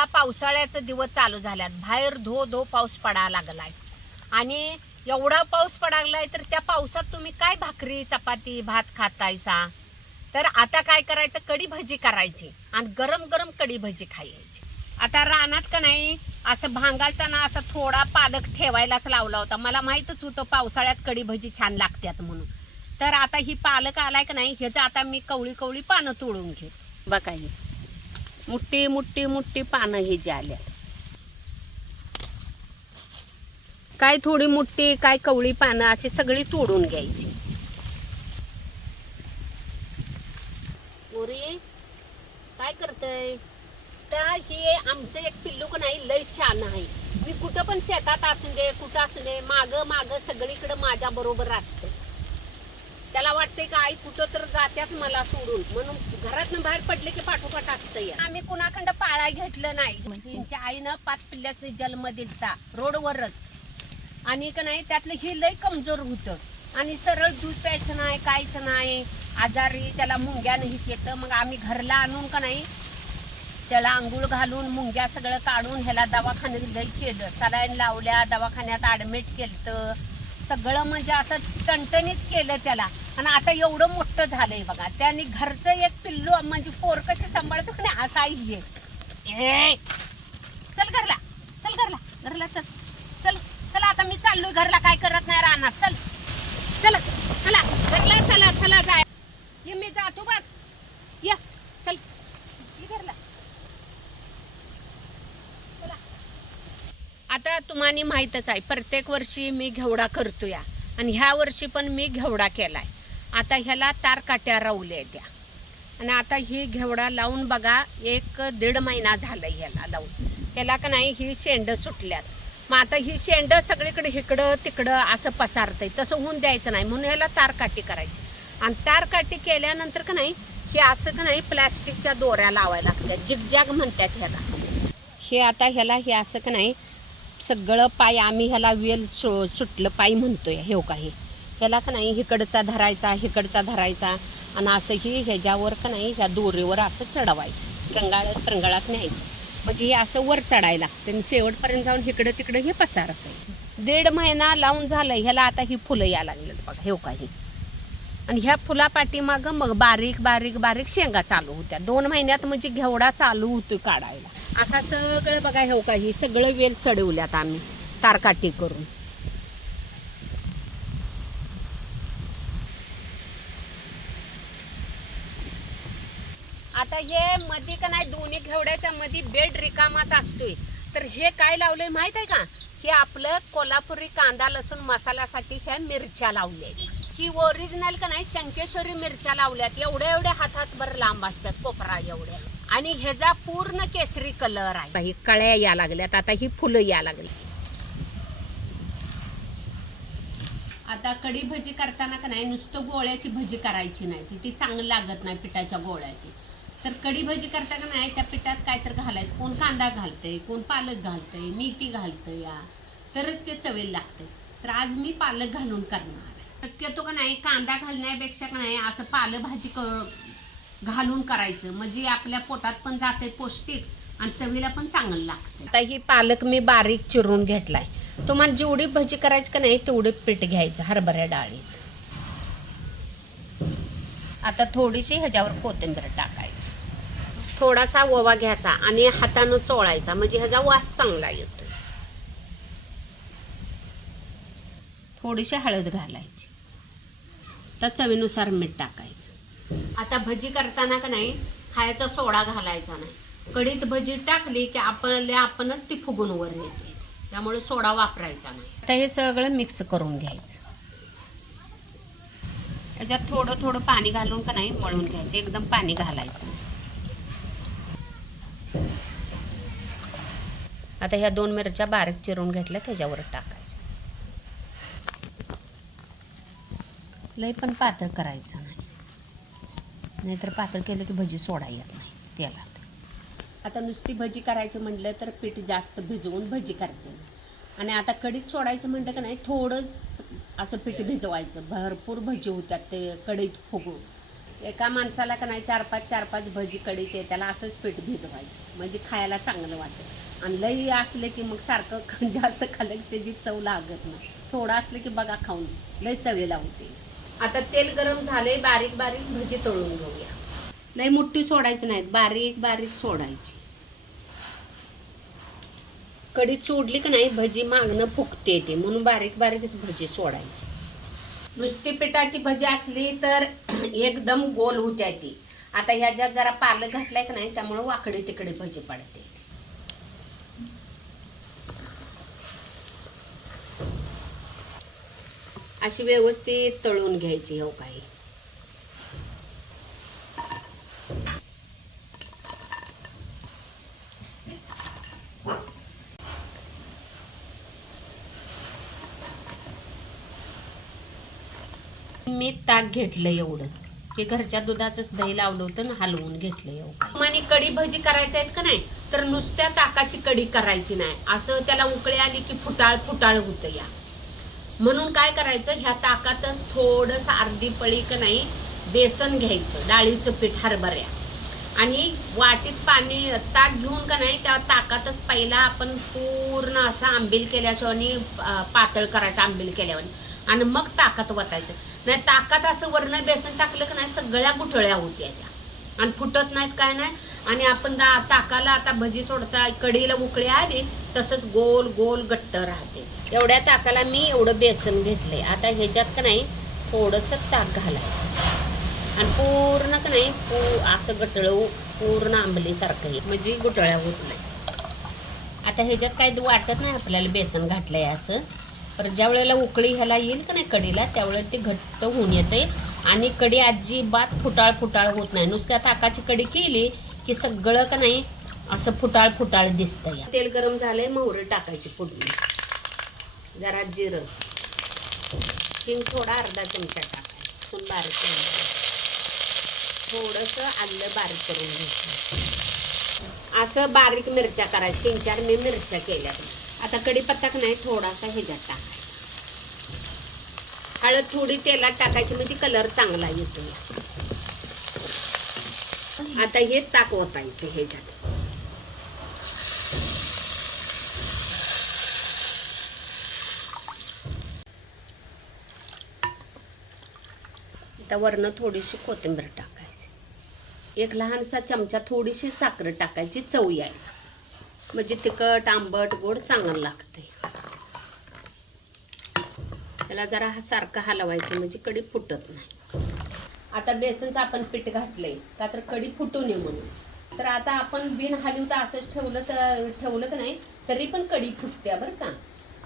हा पावसाळ्याचे दिवस चालू झाल्यात. बाहेर धो धो पाऊस पडायला लागलाय. आणि एवढा पाऊस पडायला लागलाय तर त्या पावसात तुम्ही काय भाकरी चपाती भात खातायसा? तर आता काय करायचं? कडी भजी करायची आणि गरम गरम कडी भजी खायची. आता रानात का नाही? असं भांगालताना असं थोडा पालक ठेवायलाच लावला होता. मला माहीतच होतं पावसाळ्यात कडी भजी छान लागतात म्हणून. तर आता ही पालक आलाय का नाही? ह्याचं आता मी कवळी कवळी पानं तोडून घेऊ. बघा मोठी मोठी मोठी पानं ही जी आल्या काय थोडी मोठी काय कवळी पानं अशी सगळी तोडून घ्यायची. पोरी काय करतय? तर हे आमचं एक पिल्लू नाही लय छान आहे. मी कुठं पण शेतात असू दे कुठं असू दे माग माग सगळीकडे माझ्या बरोबर असतं त्याला वाटतंय का आई कुठं तर जात्याच मला सोडून. म्हणून घरातनं बाहेर पडले की पाठोपाठ असतं आम्ही कुणाकडं पाळा घेतलं नाही. त्यांच्या आईनं पाच पिल्ल्यासनी जन्म दिलता रोडवरच. आणि का नाही त्यातलं हे लय कमजोर होतं. आणि सरळ दूध प्यायचं नाही कायच नाही. आजारी त्याला मुंग्या नाही येतं मग आम्ही घरला आणून का नाही त्याला आंघोळ घालून मुंग्या सगळं काढून ह्याला दवाखान्यात लई केलं. सलाईन लावल्या दवाखान्यात ॲडमिट केलं सगळं म्हणजे असं टणटणीत केलं त्याला. आणि आता एवढं मोठं झालंय बघा. त्याने घरचं एक पिल्लू म्हणजे पोर कशी सांभाळतो का नाही असा आई आहे. चल घरला. चल घरला. घरला चल. चल. चला आता मी चाललोय घरला काय करत नाही राहणार. चल. चला. चला. घरला चला. चला जाय. मी जातो बघ या चल ये घरला चला. आता तुम्हाला माहीतच आहे प्रत्येक वर्षी मी घेवडा करतो या आणि ह्या वर्षी पण मी घेवडा केलाय. आता ह्याला तारकाट्या रावल्या त्या आणि आता ही घेवडा लावून बघा एक दीड महिना झाला ह्याला लावून. ह्याला का नाही ही शेंड सुटल्यात. मग आता ही शेंड सगळीकडे इकडं तिकडं असं पसारतंय. तसं होऊन द्यायचं नाही म्हणून ह्याला तारकाठी करायची. आणि तारकाठी केल्यानंतर का नाही हे असं का नाही प्लॅस्टिकच्या दोऱ्या लावायला लागतात जिगजॅग म्हणतात ह्याला. हे आता ह्याला हे असं का नाही सगळं पाय आम्ही ह्याला वेल सु सुटलं पाय म्हणतोय हे हो काही ह्याला का नाही हिकडचा धरायचा हिकडचा धरायचा आणि असंही ह्याच्यावर का नाही ह्या दोरीवर असं चढवायचं रंगाळत रंगाळात न्यायचं. म्हणजे हे असं वर चढायला लागतं आणि शेवटपर्यंत जाऊन इकडं तिकडं हे पसारत आहे. दीड महिना लावून झालं ह्याला आता ही फुलं या लागलेत बघा हे हो काही आणि ह्या फुलापाठीमागं मग बारीक बारीक बारीक शेंगा चालू होत्या. दोन महिन्यात म्हणजे घेवडा चालू होतो काढायला. असा सगळं बघा हे हो काही सगळं वेल चढवल्यात आम्ही तारकाठी करून. आता हे मध्ये का नाही दोन्ही घेवड्याच्या मध्ये बेड रिकामाच असतोय. तर हे काय लावलंय माहीत आहे का? हे आपलं कोल्हापुरी कांदा लसूण मसाल्यासाठी ह्या मिरच्या लावल्या आहेत ही ओरिजिनल का नाही शंकेश्वरी मिरच्या लावल्यात. एवढ्या एवढ्या हातात भर लांब असतात कोपरा एवढ्या. आणि ह्याचा पूर्ण केसरी कलर आहे. ही कळ्या या लागल्यात आता ही फुलं या लागली आता कढी भजी करताना का नाही नुसतं गोळ्याची भजी करायची नाही. ती ती चांगली लागत नाही पिठाच्या गोळ्याची. तर कढी भजी करताना नाही त्या पिठात काय तर घालायचं. कोण कांदा घालतंय कोण पालक घालतंय मेथी घालतंय या. तरच ते चवेल लागते तर आज मी पालक घालून करणार शक्यतो का नाही कांदा घालण्यापेक्षा का नाही असं पालेभाजी क घालून करायचं. म्हणजे आपल्या पोटात पण जाते पौष्टिक आणि चवीला पण चांगलं लागतं आता ही पालक मी बारीक चिरून घेतलाय. तुम्हाला जेवढी भजी करायची का नाही तेवढी पीठ घ्यायचं हरभऱ्या डाळीचं. आता थोडीशी ह्याच्यावर कोथिंबीर टाकायची. थोडासा ओवा घ्यायचा आणि हातानं चोळायचा म्हणजे ह्याचा वास चांगला येतो थोडीशी हळद घालायची. तर चवीनुसार मीठ टाकायचं. आता भजी करताना का नाही खायचा सोडा घालायचा नाही. कढीत भजी टाकली की आपल्या आपणच ती फुगून वर येते त्यामुळे सोडा वापरायचा नाही. आता हे सगळं मिक्स करून घ्यायचं. याच्यात थोडं थोडं पाणी घालून का नाही मळून घ्यायचं. एकदम पाणी घालायचं. आता ह्या दोन मिरच्या बारीक चिरून घेतल्या त्याच्यावर टाकायच्या. लय पण पातळ करायचं नाही. नाहीतर पातळ केलं की भजी सोडा येत नाही तेलात. आता नुसती भजी करायची म्हटलं तर पीठ जास्त भिजवून भजी करते. आणि आता कढीत सोडायचं म्हटलं का नाही थोडंच असं पीठ भिजवायचं. भरपूर भजी होत्यात ते कढईत फुगून. एका माणसाला का नाही चार पाच चार पाच भजी कढीत आहे त्याला असंच पीठ भिजवायचं. म्हणजे खायला चांगलं वाटतं. आणि लई असलं की मग सारखं जास्त खाल्लं की त्याची चव लागत नाही. थोडं असलं की बघा खाऊन लई चवेला होते. आता तेल गरम झाले बारीक बारीक भजी तळून घेऊया. लई मोठी सोडायची नाहीत बारीक बारीक सोडायची. कढीत सोडली की नाही भजी मागणं फुगते ते म्हणून बारीक बारीकच भजी सोडायची. नुसती पिठाची भजी असली तर एकदम गोल होत्या ती. आता ह्याच्यात जरा पालं घातलाय की नाही त्यामुळे वाकडे तिकडे भजी पडते. अशी व्यवस्थित तळून घ्यायची हो काही. मी ताक घेतलं एवढं. की घरच्या दुधाचंच दही लावलं होतं ना हलवून घेतलं एवढं. आणि कडी भजी करायच्या आहेत का नाही? तर नुसत्या ताकाची कडी करायची नाही. असं त्याला उकळी आली की फुटाळ फुटाळ होतं या. म्हणून काय करायचं ह्या ताकातच थोडस अर्धी पळी का नाही बेसन घ्यायचं डाळीचं पीठ हरभऱ्या. आणि वाटीत पाणी ताक घेऊन का नाही त्या ताकातच पहिला आपण पूर्ण असं आंबील केल्याशिवाय आणि पातळ करायचं आंबील केल्यावर. आणि मग ताकात वतायचं. नाही ताकात असं वरण बेसन टाकलं का नाही सगळ्या गुठळ्या होत्या त्या आणि फुटत नाहीत काय नाही. आणि आपण दा ताकाला आता भजी सोडता कढीला उकळी आली तसंच गोल गोल गट्ट राहते. एवढ्या ताकाला मी एवढं बेसन घेतलंय. आता ह्याच्यात का नाही थोडंसं ताक घालायचं. आणि पूर्ण का नाही पू असं गटळं पूर्ण आंबलीसारखं आहे म्हणजे गुटळ्या होत नाही. आता ह्याच्यात काही वाटत नाही आपल्याला बेसन घातलं आहे असं. पर ज्या वेळेला उकळी ह्याला येईल का नाही कढीला त्यावेळेला ते घट्ट होऊन येते. आणि कढी अजिबात फुटाळ फुटाळ होत नाही. नुसत्या ताकाची कढी केली की सगळं का नाही असं फुटाळ फुटाळ दिसतं तेल गरम झालंय मोहरी टाकायची फोडणी. जरा जिरं. हिंग थोडा अर्धा चमचा टाकायचा बारीक थोडंसं आलं बारीक करून घ्यायचं असं बारीक मिरच्या करायच्या. तीन चार मी मिरच्या केल्या आता कढीपत्ता नाही थोडासा ह्याच्यात टाकायचा हळद थोडी तेलात टाकायची म्हणजे कलर चांगला येतो आता हे ताक ओतायचं ह्याच्यात. आता वरनं थोडीशी कोथिंबीर टाकायची. एक लहानसा चमचा थोडीशी साखर टाकायची चव यायला. म्हणजे तिखट आंबट गोड चांगलं लागते त्याला जरा हा सारखं हलवायचं म्हणजे कढी फुटत नाही. आता बेसनचं आपण पीठ घातलंय का तर कढी फुटू नये म्हणून. तर आता आपण बिन हलवता असंच ठेवलं तर ठेवलं का नाही तरी पण कढी फुटते बरं का.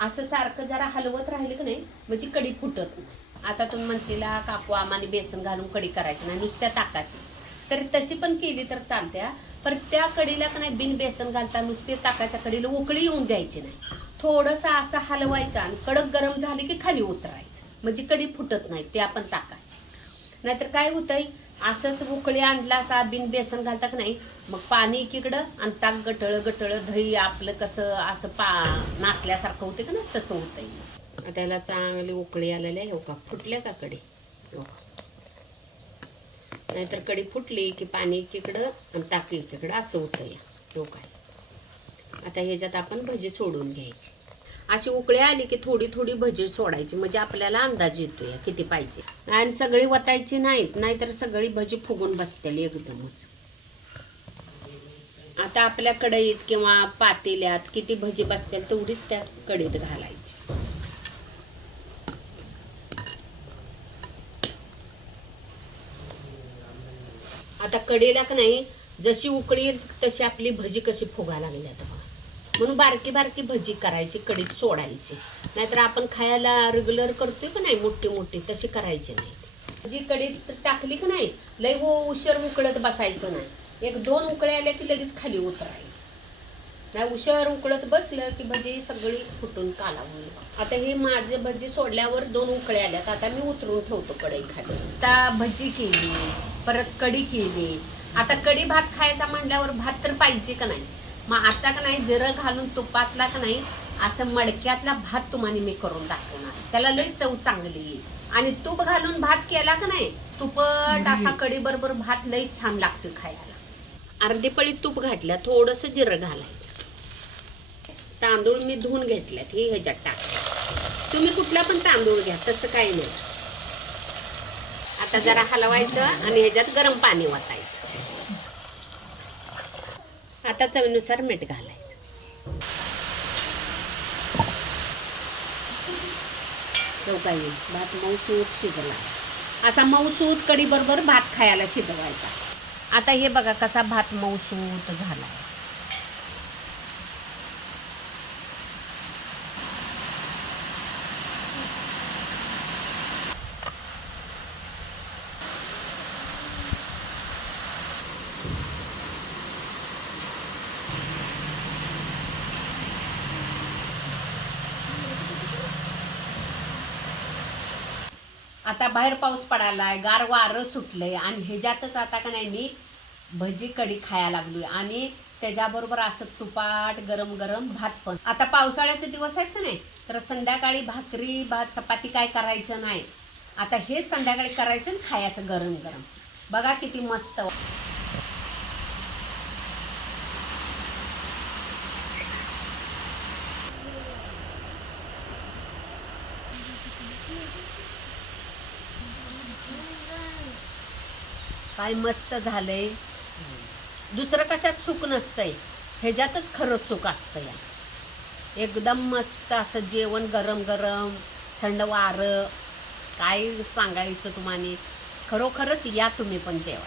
असं सारखं जरा हलवत राहिलं का नाही म्हणजे कढी फुटत नाही. आता तुम्ही म्हणशीला काकू आम्हाला बेसन घालून कडी करायची नाही नुसत्या ताकाची. तर तशी पण केली तर चालत्या पण त्या कडीला का नाही बिन बेसन घालता नुसते ताकाच्या कडीला उकळी येऊन द्यायची नाही. थोडंसं असं हलवायचं आणि कडक गरम झाली की खाली उतरायचं. म्हणजे कडी फुटत नाही ते आपण ताकाची. नाहीतर काय होतंय असंच उकळी आणला असा बिन बेसन घालता का नाही मग पाणी एकीकडं आणि ताक गटळ गटळ दही आपलं कसं असं पा नासल्यासारखं होते का ना तसं होतंय. त्याला चांगली उकळी आलेली आहे का? फुटल्या का कडी नाहीतर कडी फुटली की पाणी एकीकडं आणि ताक एकीकडं असं होतं या. तो काय? आता ह्याच्यात आपण भजी सोडून घ्यायची. अशी उकळी आली की थोडी थोडी भजी सोडायची म्हणजे आपल्याला अंदाज येतो या किती पाहिजे. आणि सगळी वतायची नाहीत नाहीतर सगळी भजी फुगून बसतील एकदमच. आता आपल्या कढईत किंवा पातेल्यात किती भजी बसतील तेवढीच त्या कढईत घालायची. आता कडेला का नाही जशी उकळी तशी आपली भजी कशी फुगा लागली आता बघा. म्हणून बारकी बारकी भजी करायची कडीत सोडायची. नाहीतर आपण खायला रेग्युलर करतोय का नाही मोठी मोठी तशी करायची नाही. भजी कडीत टाकली का नाही लई हो उशीर उकळत बसायचं नाही. एक दोन उकळे आल्या की लगेच खाली उतरायचं. नाही उशीर उकळत बसलं की भजी सगळी फुटून काला होईल आता हे माझे भजी सोडल्यावर दोन उकळे आल्यात आता मी उतरून ठेवतो कढई खाली आता भजी केली. परत कढी केली. आता कढी भात खायचा म्हणल्यावर भात तर पाहिजे का नाही? मग आता का नाही जिरं घालून तुपातला का नाही असं मडक्यातला भात तुम्हाला मी करून दाखवणार. त्याला लई चव चांगली. येईल आणि तूप घालून भात केला का नाही? तुपट असा कढी बरोबर भात लई छान लागतो खायला. अर्धी पळी तूप घातल्या थोडंसं जिरं घालायचं. तांदूळ मी धुवून घेतल्यात हे ह्याच्यात टाक तुम्ही कुठला पण तांदूळ घ्या तसं काही नाही. आता जरा हलवायचं आणि ह्याच्यात गरम पाणी वाचायचं आता चवीनुसार मीठ घालायचं. चौकाई भात मऊसूत शिजला. असा मऊसूत कढीबरोबर भात खायला शिजवायचा. आता हे बघा कसा भात मऊसूत झाला आता बाहेर पाऊस पडायलाय गार वारं सुटलंय. आणि ह्याच्यातच आता का नाही मी भजी कढी खायला आहे आणि त्याच्याबरोबर असं तुपाट गरम गरम भात पण. आता पावसाळ्याचे दिवस आहेत का नाही तर संध्याकाळी भाकरी भात चपाती काय करायचं नाही. आता हेच संध्याकाळी करायचं आणि खायचं गरम गरम. बघा किती मस्त. काय मस्त झालंय. दुसरं कशात सुख नसतंय? ह्याच्यातच खरंच सुख असतं या एकदम मस्त असं जेवण गरम गरम थंड वारं काय सांगायचं तुम्हाला खरोखरच या तुम्ही पण जेवा